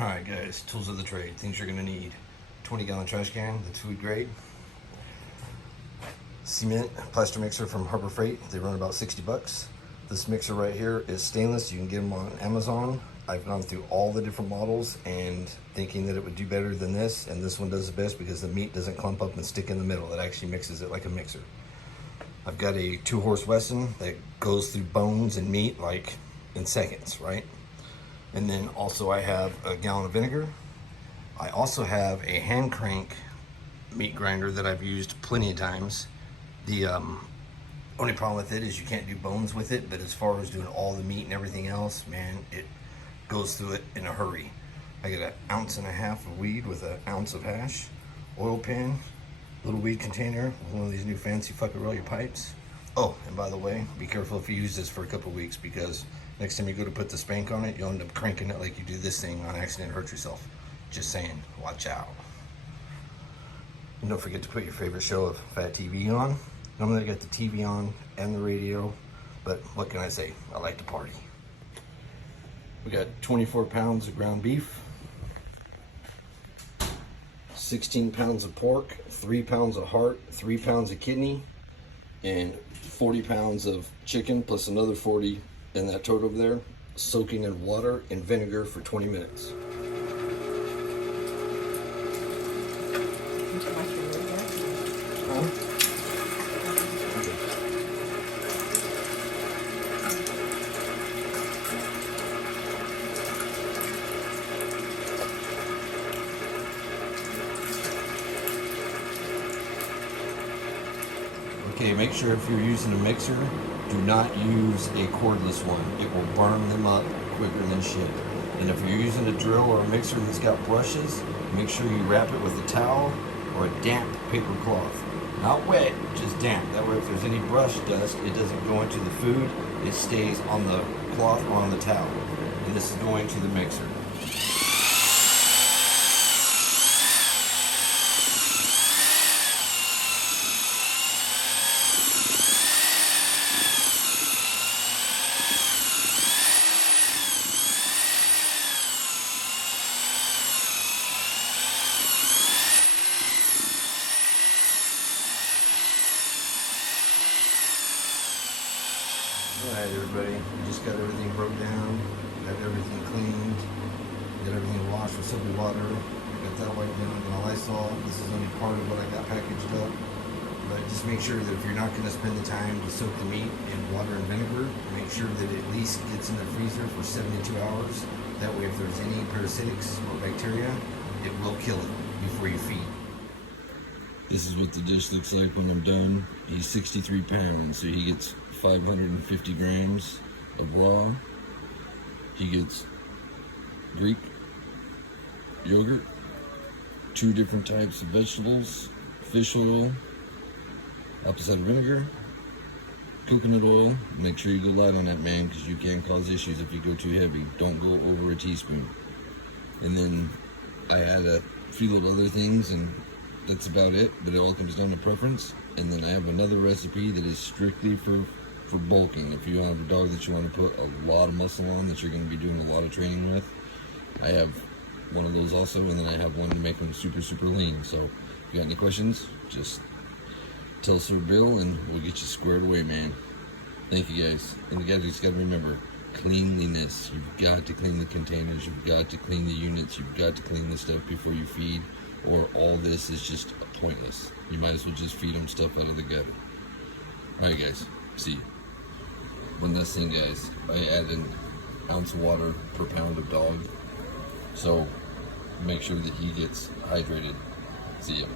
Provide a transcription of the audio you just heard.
Alright guys, tools of the trade, things you're gonna need. 20-gallon trash can, that's food grade. Cement plaster mixer from Harbor Freight, they run about 60 bucks. This mixer right here is stainless, you can get them on Amazon. I've gone through all the different models and thinking that it would do better than this, and this one does the best because the meat doesn't clump up and stick in the middle. It actually mixes it like a mixer. I've got a 2-horse Wesson that goes through bones and meat like in seconds, right? And then also I have a gallon of vinegar. I also have a hand crank meat grinder that I've used plenty of times. The only problem with it is you can't do bones with it, but as far as doing all the meat and everything else, man, it goes through it in a hurry. I get 1.5 ounces of weed with 1 ounce of hash, oil pan, little weed container, one of these new fancy fucking roll your pipes. Oh, and by the way, be careful if you use this for a couple of weeks, because next time you go to put the spank on it, you'll end up cranking it like you do this thing on accident and hurt yourself. Just saying, watch out. And don't forget to put your favorite show of Fat TV on. Normally I got the TV on and the radio, but what can I say? I like to party. We got 24 pounds of ground beef, 16 pounds of pork, 3 pounds of heart, 3 pounds of kidney, and 40 pounds of chicken, plus another 40 in that tote over there, soaking in water and vinegar for 20 minutes. Okay, make sure if you're using a mixer, do not use a cordless one. It will burn them up quicker than shit. And if you're using a drill or a mixer that's got brushes, make sure you wrap it with a towel or a damp paper cloth. Not wet, just damp. That way if there's any brush dust, it doesn't go into the food, it stays on the cloth or on the towel. And this is going to the mixer. Alright everybody, we just got everything broke down, got everything cleaned, got everything washed with soapy water, got that wiped down with my Lysol. This is only part of what I got packaged up. But just make sure that if you're not going to spend the time to soak the meat in water and vinegar, make sure that it at least gets in the freezer for 72 hours. That way if there's any parasitics or bacteria, it will kill it before you feed. This is what the dish looks like when I'm done. He's 63 pounds, so he gets 550 grams of raw. He gets Greek yogurt, 2 different types of vegetables, fish oil, apple cider vinegar, coconut oil. Make sure you go light on that, man, because you can cause issues if you go too heavy. Don't go over a teaspoon. And then I add a few little other things, and that's about it, but it all comes down to preference. And then I have another recipe that is strictly for bulking. If you have a dog that you want to put a lot of muscle on, that you're going to be doing a lot of training with, I have one of those also, and then I have one to make them super, super lean. So if you got any questions, just tell Sir Bill and we'll get you squared away, man. Thank you guys. And you guys just got to remember, cleanliness. You've got to clean the containers, you've got to clean the units, you've got to clean the stuff before you feed, or all this is just pointless. You might as well just feed them stuff out of the gutter. Alright guys, see you. One last thing guys, I add an ounce of water per pound of dog, so make sure that he gets hydrated. See ya.